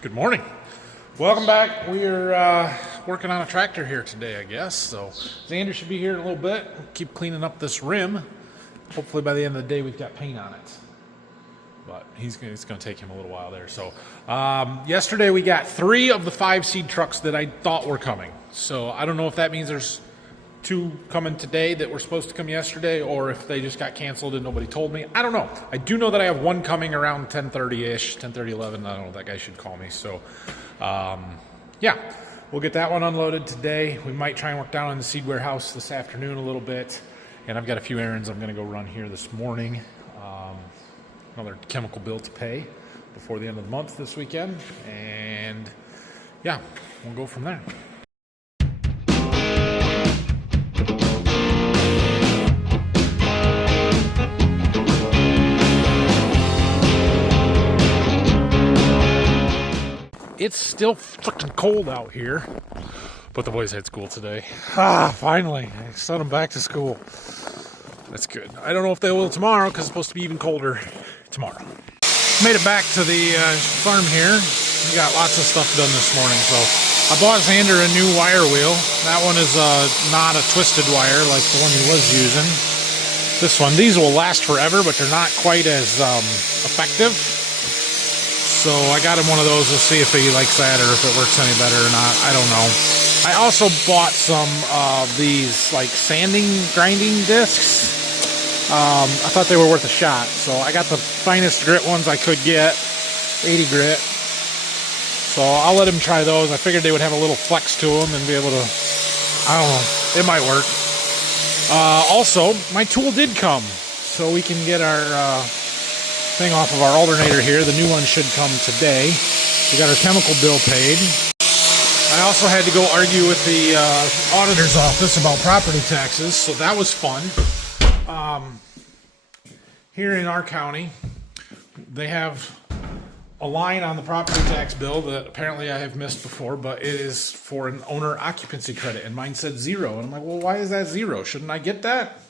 Good morning. Welcome back. We are working on a tractor here today, I guess. So Xander should be here in a little bit. Keep cleaning up this rim. Hopefully by the end of the day we've got paint on it. But it's going to take him a little while there. So yesterday we got 3 of the 5 seed trucks that I thought were coming. So I don't know if that means there's 2 coming today that were supposed to come yesterday, or if they just got canceled and nobody told me. I don't know. I do know that I have 1 coming around 10:30-ish, 10:30, 11. I don't know what that guy should call me. So, yeah, we'll get that one unloaded today. We might try and work down in the seed warehouse this afternoon a little bit. And I've got a few errands I'm going to go run here this morning. Another chemical bill to pay before the end of the month this weekend. And, yeah, we'll go from there. It's still fucking cold out here, but the boys had school today. Finally, I sent them back to school. That's good. I don't know if they will tomorrow because it's supposed to be even colder tomorrow. Made it back to the farm here. We got lots of stuff done this morning. So I bought Xander a new wire wheel. That one is not a twisted wire like the one he was using. This one, these will last forever, but they're not quite as effective. So I got him one of those. We'll see if he likes that or if it works any better or not. I don't know. I also bought some of these like sanding, grinding discs. I thought they were worth a shot. So I got the finest grit ones I could get, 80 grit. So I'll let him try those. I figured they would have a little flex to them and be able to, I don't know, it might work. Also, my tool did come. So we can get our thing off of our alternator here. The new one should come today. We got our chemical bill paid. I also had to go argue with the auditor's office about property taxes, so that was fun. Here in our county, they have a line on the property tax bill that apparently I have missed before, but it is for an owner occupancy credit, and mine said 0. And I'm like, well, why is that 0? Shouldn't I get that?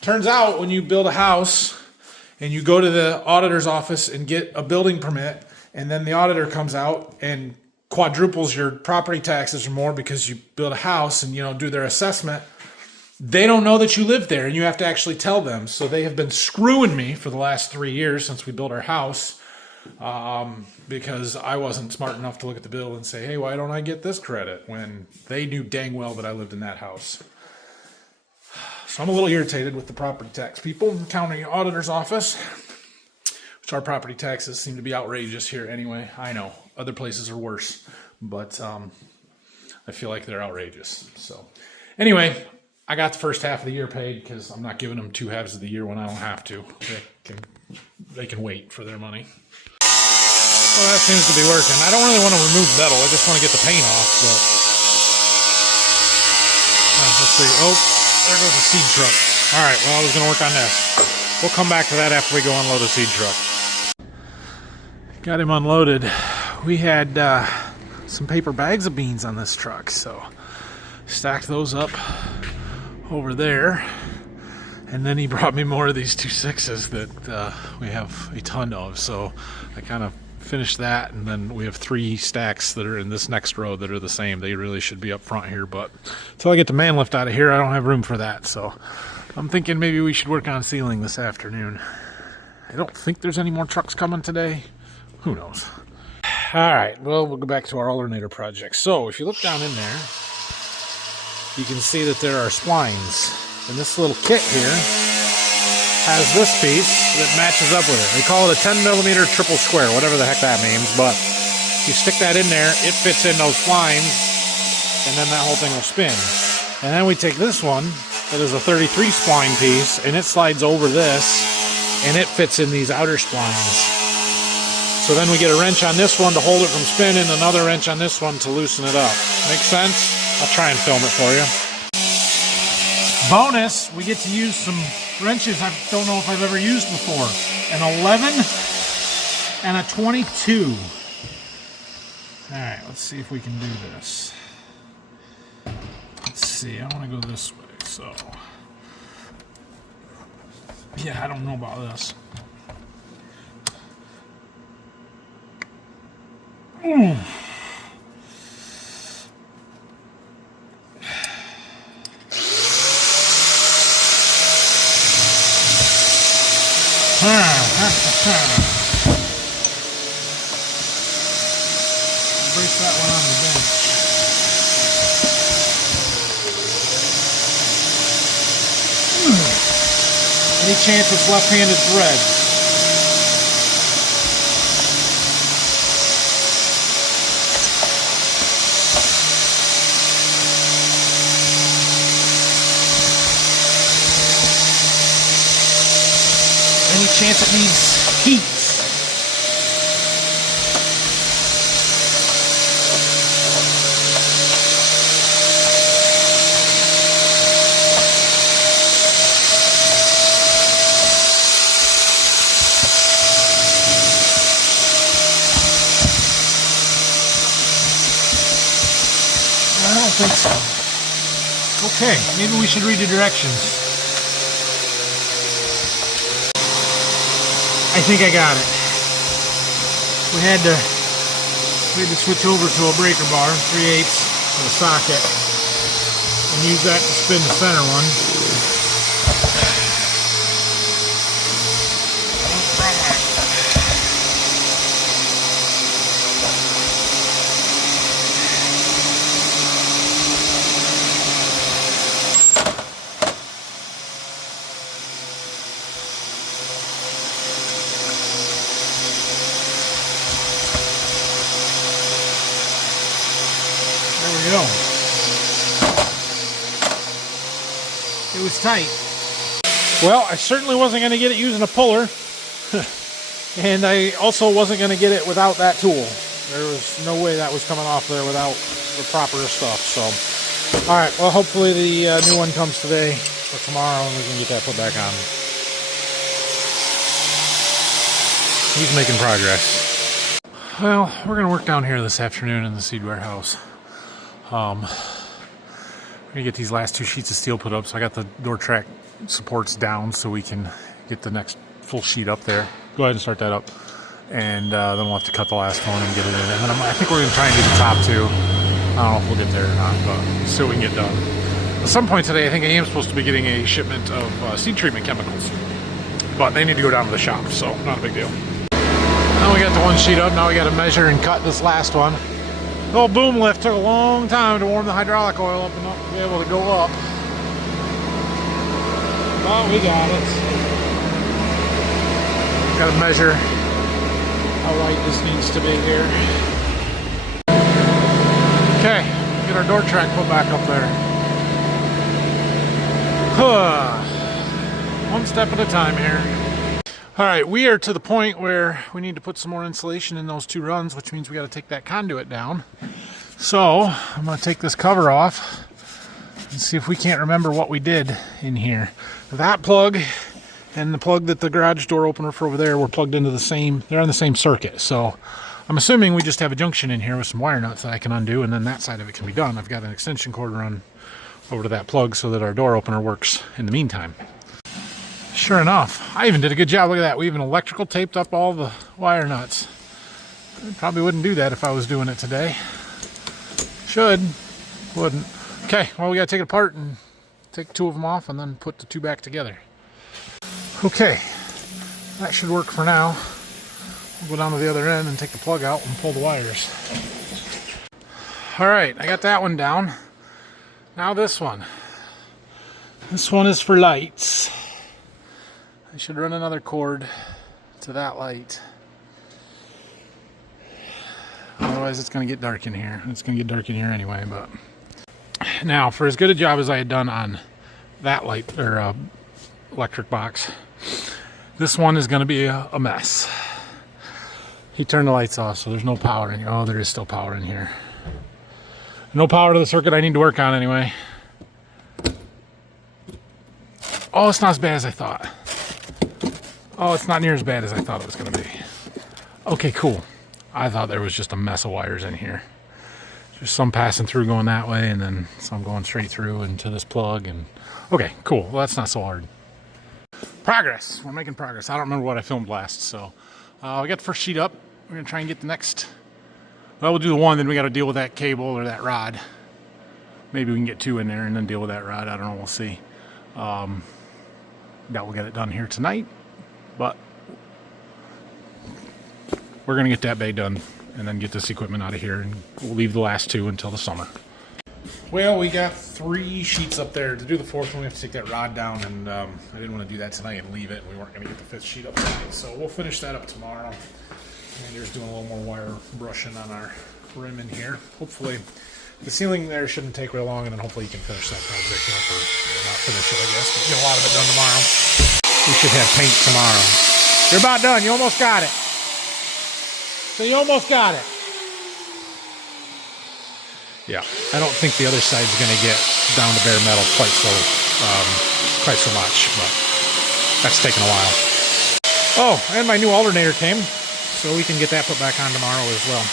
Turns out when you build a house and you go to the auditor's office and get a building permit, and then the auditor comes out and quadruples your property taxes or more because you build a house and, do their assessment, they don't know that you live there, and you have to actually tell them. So they have been screwing me for the last 3 years since we built our house because I wasn't smart enough to look at the bill and say, hey, why don't I get this credit, when they knew dang well that I lived in that house. So I'm a little irritated with the property tax people in the county auditor's office, which our property taxes seem to be outrageous here anyway. I know other places are worse, but I feel like they're outrageous. So anyway, I got the first half of the year paid because I'm not giving them 2 halves of the year when I don't have to. They can wait for their money. Well, that seems to be working. I don't really want to remove metal. I just want to get the paint off. But let's see. Oh. There goes the seed truck. All right, well, I was going to work on this. We'll come back to that after we go unload the seed truck. Got him unloaded. We had some paper bags of beans on this truck, so stacked those up over there. And then he brought me more of these 2.6s that we have a ton of, so I kind of finished that, and then we have 3 stacks that are in this next row that are the same. They really should be up front here, but until I get the man lift out of here, I don't have room for that. So I'm thinking maybe we should work on sealing this afternoon. I don't think there's any more trucks coming today. Who knows? All right, well, we'll go back to our alternator project. So if you look down in there, you can see that there are splines, and this little kit here has this piece that matches up with it. They call it a 10mm triple square, whatever the heck that means, but you stick that in there, it fits in those splines, and then that whole thing will spin. And then we take this one, that is a 33 spline piece, and it slides over this, and it fits in these outer splines. So then we get a wrench on this one to hold it from spinning, another wrench on this one to loosen it up. Make sense? I'll try and film it for you. Bonus, we get to use some wrenches I don't know if I've ever used before. An 11 and a 22. All right, let's see if we can do this. Let's see, I want to go this way, so. Yeah, I don't know about this. Brace that one on the bench. Any chance it's left-handed thread? Any chance it needs heat? I don't think so. Okay, maybe we should read the directions. I think I got it. We had to switch over to a breaker bar, 3/8 and a socket, and use that to spin the center one. There we go. It was tight. Well, I certainly wasn't going to get it using a puller. And I also wasn't going to get it without that tool. There was no way that was coming off there without the proper stuff. So, alright, well, hopefully the new one comes today or tomorrow and we can get that put back on. He's making progress. Well, we're going to work down here this afternoon in the seed warehouse. We're going to get these last two sheets of steel put up. So I got the door track supports down so we can get the next full sheet up there. Go ahead and start that up. And then we'll have to cut the last one and get it in. And then I think we're going to try and do the top two. I don't know if we'll get there or not, but we'll see what we can get done. At some point today, I think I am supposed to be getting a shipment of seed treatment chemicals. But they need to go down to the shop, so not a big deal. Now we got the one sheet up. Now we got to measure and cut this last one. The old boom lift took a long time to warm the hydraulic oil up enough to be able to go up. But we got it. Got to measure how light this needs to be here. Okay, get our door track put back up there. One step at a time here. Alright, we are to the point where we need to put some more insulation in those two runs, which means we got to take that conduit down. So, I'm going to take this cover off and see if we can't remember what we did in here. That plug and the plug that the garage door opener for over there were plugged into the same, they're on the same circuit. So, I'm assuming we just have a junction in here with some wire nuts that I can undo, and then that side of it can be done. I've got an extension cord run over to that plug so that our door opener works in the meantime. Sure enough, I even did a good job. Look at that. We even electrical taped up all the wire nuts. I probably wouldn't do that if I was doing it today. Should. Wouldn't. Okay, well, we got to take it apart and take two of them off and then put the two back together. Okay, that should work for now. We'll go down to the other end and take the plug out and pull the wires. Alright, I got that one down. Now this one. This one is for lights. I should run another cord to that light. Otherwise it's going to get dark in here. It's going to get dark in here anyway, but... Now, for as good a job as I had done on that light, or electric box, this one is going to be a mess. He turned the lights off, so there's no power in here. Oh, there is still power in here. No power to the circuit I need to work on anyway. Oh, it's not as bad as I thought. Oh, it's not near as bad as I thought it was going to be. Okay, cool. I thought there was just a mess of wires in here. There's some passing through going that way, and then some going straight through into this plug. And okay, cool. Well, that's not so hard. Progress. We're making progress. I don't remember what I filmed last, so we got the first sheet up. We're going to try and get the next Well, we'll do the one, then we got to deal with that cable or that rod. Maybe we can get 2 in there and then deal with that rod. I don't know. We'll see. Doubt we'll get it done here tonight, but we're going to get that bay done and then get this equipment out of here, and we'll leave the last 2 until the summer. Well, we got 3 sheets up there. To do the 4th one, we have to take that rod down, and I didn't want to do that tonight and leave it. We weren't going to get the 5th sheet up tonight, so we'll finish that up tomorrow. And there's doing a little more wire brushing on our rim in here. Hopefully, the ceiling there shouldn't take real long, and then hopefully you can finish that project up, or not finish it, I guess, but get a lot of it done tomorrow. We should have paint tomorrow. You're about done. You almost got it. So you almost got it. Yeah, I don't think the other side's going to get down to bare metal quite so much, but that's taking a while. Oh, and my new alternator came, so we can get that put back on tomorrow as well.